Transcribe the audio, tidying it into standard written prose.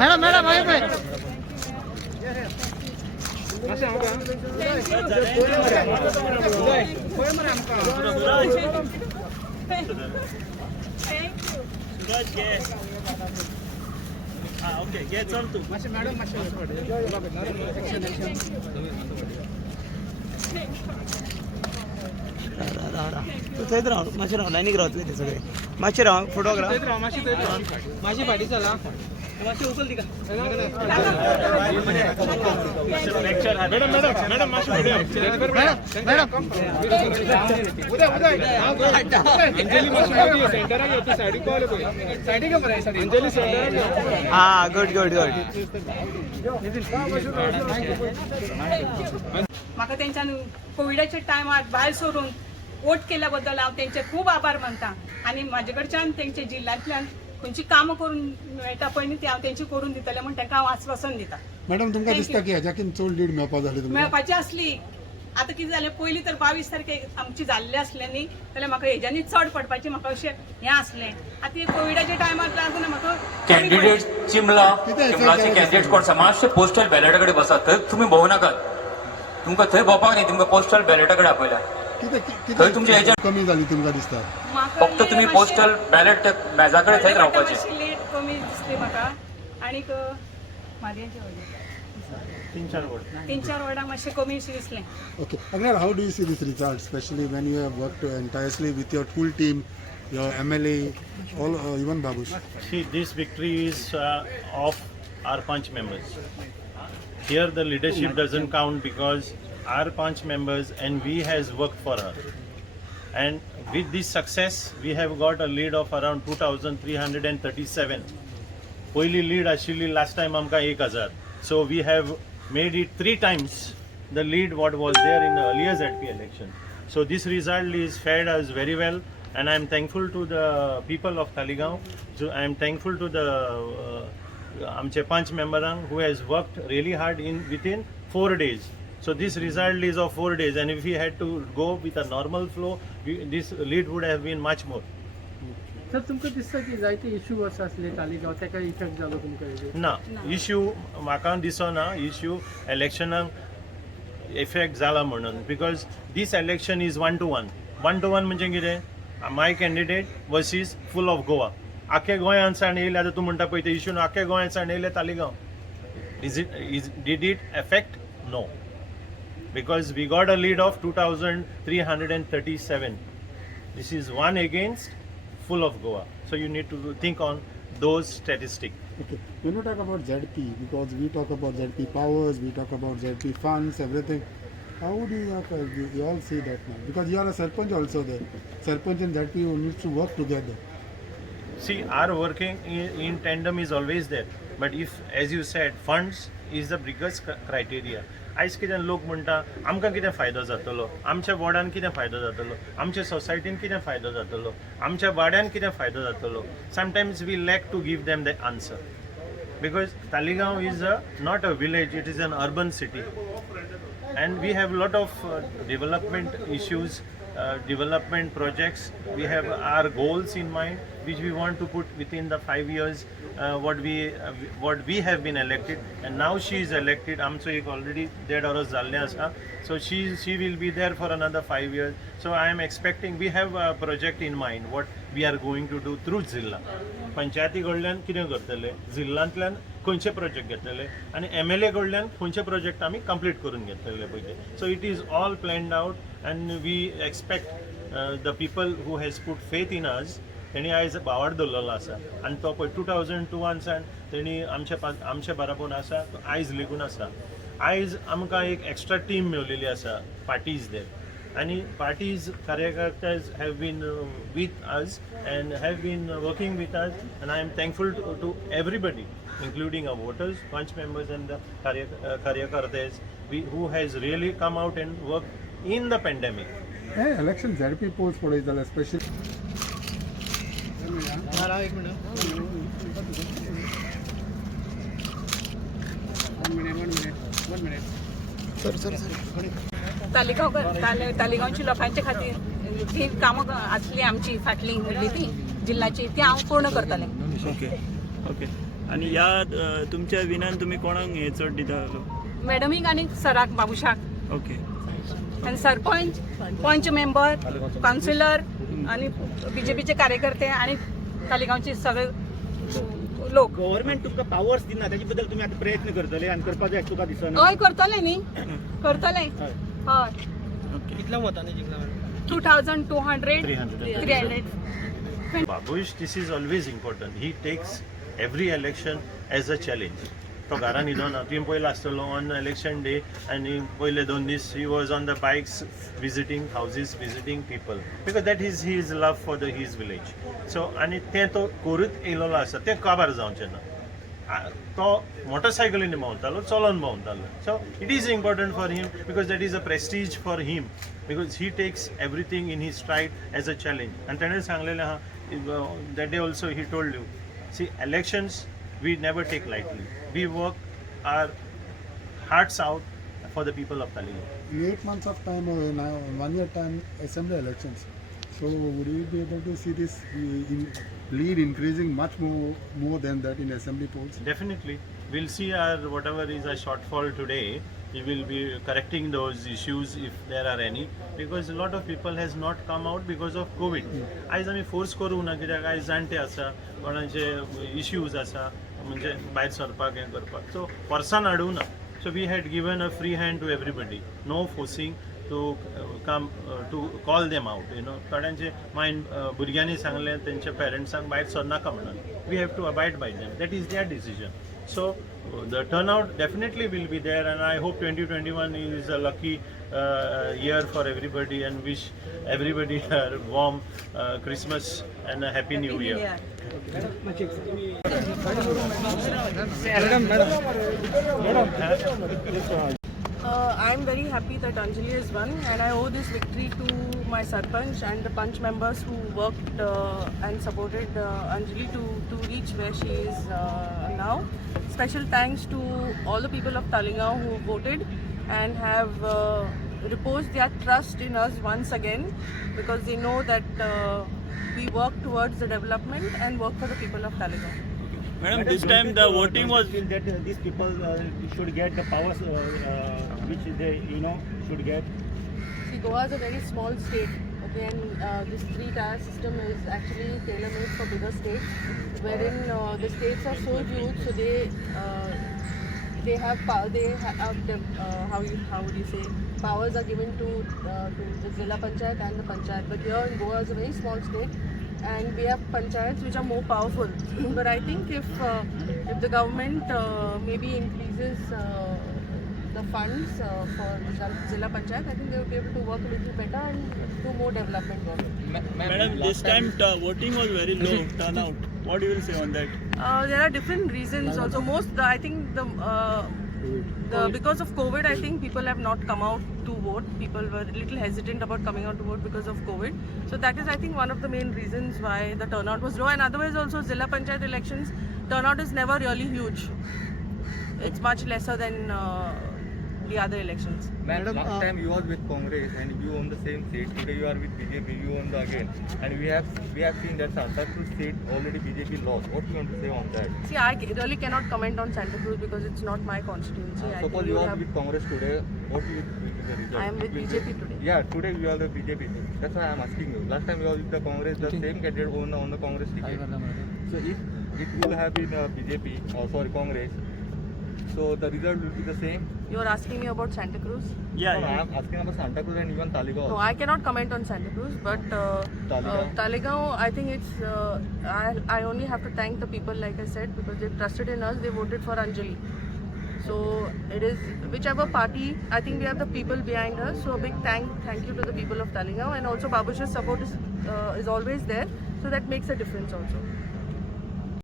Madam madam आहे काय okay घे चल तू मॅडम तू थंयच राव मातशें राव लायनीक रावतले ते सगळे मातशें राव फोटोग्राफ माझी पाठी चला मातशें उचल तिका मॅडम मॅडम मॅडम हा गुड गुड गुड म्हाका तेंच्यान कोविडाच्या टायमार भायर सोडून वोट केल्या बद्दल हांव तेंचे खूब आभार मानता आनी म्हाजे कडच्यान तेंचे जिल्ल्यांतल्यान खंयची कामां करून मेळटा पळय न्ही ती हांव तेंची करून दितलें म्हण तांकां हांव आश्वासन दिता. मॅडम तुमकां दिसता की हेज्याकीन चड लीड मेळपा जाली तुमकां मेळपाची आसली आतां कितें जालें पयलीं तर 22 तारखेक आमची जाल्लें आसलें न्ही जाल्यार म्हाका हेज्यानी चड पडपाचें म्हाका अशें हें आसलें आतां हे कोविडाच्या टायमार लागून म्हाका कॅन्डिडेट चिमलाचे कॅन्डिडेट कोण आसा मातशे पोस्टल बॅलेटा कडेन बसात थंय तुमी भोंवू नाकात तुमकां थंय भोंवपाक न्ही तुमकां पोस्टल बॅलेटा कडेन आपयल्या थंय तुमचे एजंट कमी जाली तुमकां दिसता फक्त तुम्ही पोस्टल बॅलेट त्या मेजा कडेन थंयच रावपाचें मातशी लेट कमी दिसली म्हाका आनीक म्हाज्याचे तीन चार वर्डां मातशें कमी दिसलें. Okay. Agnar, how do you see this result, especially when you have worked tirelessly with your full team, your MLA, all, even Babush? See, this victory is of our punch members. Here the leadership doesn't count because our punch members and we has worked for her. And with this success, we have got a lead of around 2,337. Poili lead actually last time amka 1,000. So we have made it 3 times the lead what was there in the earlier ZP election. So this result is fared us very well and I am thankful to the people of Talegaon. So I am thankful to the amche punch memberang who has worked really hard within 4 days. So this result is of 4 days and if we had to go with a normal flow, this lead would have been much more. Sir तुमकां दिसता की जायते issue आसा आसले तालिगांव ताका effect जालो तुमकां ना इश्यू म्हाका दिसना इश्यू इलेक्शनाक इफेक्ट जाला म्हणून because these election is 1-to-1 म्हणजे कितें my candidate versus full of Goa आख्या गोंयांतसान येयले आतां तूं म्हणटा पळय ते इश्यू आख्या गोंयांतसान येयले Taleigao did it affect no because we got a lead of 2,337 this is 1 against full of Goa. So you need to think on those statistics. Okay. When you talk about ZP, because we talk about ZP powers, we talk about ZP funds, everything. How do you all see that now? Because you are a Sarpanch also there. Sarpanch and ZP need to work together. See, our working in tandem is always there. But if, as you said, funds is the biggest criteria. आयज कितें लोक म्हणटा आमकां कितें फायदो जातलो आमच्या वॉर्डान कितें फायदो जातलो आमच्या सोसायटीन कितें फायदो जातलो आमच्या वाड्यान कितें फायदो जातलो sometimes we lack to give them the answer because Taleigao is not a village it is an urban city and we have a lot of development issues, development projects. We have our goals in mind which we want to put within the 5 years what we have been elected, and now she is elected. Amso ek already dead or zalle asa, so she will be there for another 5 years. So I am expecting we have a project in mind what we are going to do through Zilla. पंचायती कडल्यान कितें करतले जिल्ल्यांतल्यान खंयचे project घेतलेले आनी MLA कडल्यान खंयचे project आमी complete करून घेतलेले पयले so it is all planned out and we expect the people who has put faith in us तेणी आयज बावाड दवरलेलो आसा आनी तो पळय 2002 तेणी आमचे बराबर आसा आयज लेगून आसा आयज आमकां एक एक्स्ट्रा टीम मेळलेली आसा parties there and parties कार्यकर्tas have been with us and have been working with us and I am thankful to everybody including our voters, punch members and the karyakartas who has really come out and worked in the pandemic. Hey, election ZP polls पळयताले especially one minute. तालिगांवची लोकांचे खातीर जी कामां आसली आमची फाटली उरली ती जिल्ल्याची ती हांव पूर्ण करतलें. ओके आनी ह्या तुमच्या विनान तुमी कोणाक हे चड दिता मॅडमीक आणि सराक बाबुशाक ओके आणि सरपंच पंच मेंबर काउन्सिलर आणि बीजेपीचे कार्यकर्ते आणि तालिगांवचे सगळे लोक. गव्हर्नमेंट तुमकां पावर्स दिना त्याच्या बद्दल तुम्ही आता प्रयत्न करतले आणि करपाक जाय तुका दिसना हय करतले न्ही करतले हय कितल्या मतांनी जिंकला 2200 300. Babush, this is always important. He takes every election as a challenge. तो घरान न्हिदो ना तुवें पयलो आसतलो ऑन इलेक्शन डे आनी पयले 2 दीस he was on the bikes visiting houses visiting people because that is his love for the his village. So आनी तें तो करूच येयलो आसा तें काबार जावचें ना. तो मोटरसायकलींनी भोंवतालो चलोन भोंवतालो. So it is important for him because that is a prestige for him because he takes everything in his stride as a challenge. आनी ताणें सांगलेलें आहा that day also he told you, see, elections we never take lightly. We work our hearts out for the people of Taligaon. In 8 months of time, now 1 year time, assembly elections. So would you be able to see this lead increasing much more than that in assembly polls? Definitely, we'll see our whatever is a shortfall today. We will be correcting those issues if there are any, because a lot of people has not come out because of COVID. आयज आमी force करूं ना कित्याक आयज जाणटे आसा कोणाचे issues आसा म्हणजे भायर सरपाक हें करपाक सो वर्सान हाडूं ना. So we had given a free hand to everybody, no forcing to come to call them out. You know थोड्यांचे मायंड भुरग्यांनी सांगलें तेंच्या पेरंट्सांक भायर सरनाका म्हणून. We have to abide by them. That is their decision. So the turnout definitely will be there, and I hope 2021 is a lucky year for everybody, and wish everybody a warm Christmas and a happy New Year. I'm very happy that Anjali has won, and I owe this victory to my Sarpanch and the Panch members who worked and supported Anjali to reach where she is now. Special thanks to all the people of Taligaon who voted and have reposed their trust in us once again, because they know that we work towards the development and work for the people of Taligaon. Madam, this time the voting was feel that these people should get the powers which they should get. See, Goa is a very small state, okay, and this 3-tier system is actually tailor-made for bigger states, wherein the states are so huge, so they have power. They have how would you say, powers are given to the Zilla Panchayat and the Panchayat. But here in Goa is a very small state, and we have panchayats which are more powerful. But I think if the government maybe increases the funds for Zilla Panchayat, I think they will be able to work a little better and do more development work. Madam, this time voting was very low turnout. What you will say on that? There are different reasons also. I think because of COVID, I think people have not come out to vote. People were a little hesitant about coming out to vote because of COVID. So that is, I think, one of the main reasons why the turnout was low. And otherwise also, Zilla Panchayat elections, turnout is never really huge. It's much lesser than the other elections. Madam, last time you was with Congress and you own the same seat. Today you are with BJP, you own the again. And we have seen that Santa Cruz seat already BJP lost. What do you want to say on that? See, I really cannot comment on Santa Cruz because it's not my constituency. Suppose you are with Congress today, what will be the result? I am with BJP today. Yeah, today you are the BJP. That's why I am asking you. Last time you were with the Congress, the same candidate on the Congress ticket. So if it will have been BJP, or sorry, Congress, so the result will be the same. You are asking me about Santa Cruz? Yeah, No, I am asking about Santa Cruz and even Taligaon. No, I cannot comment on Santa Cruz, but Taligaon, I think it's. I only have to thank the people, like I said, because they trusted in us. They voted for Anjali. So it is whichever party. I think we have the people behind us. So a big thank you to the people of Taligaon, and also Babush's support is always there. So that makes a difference also.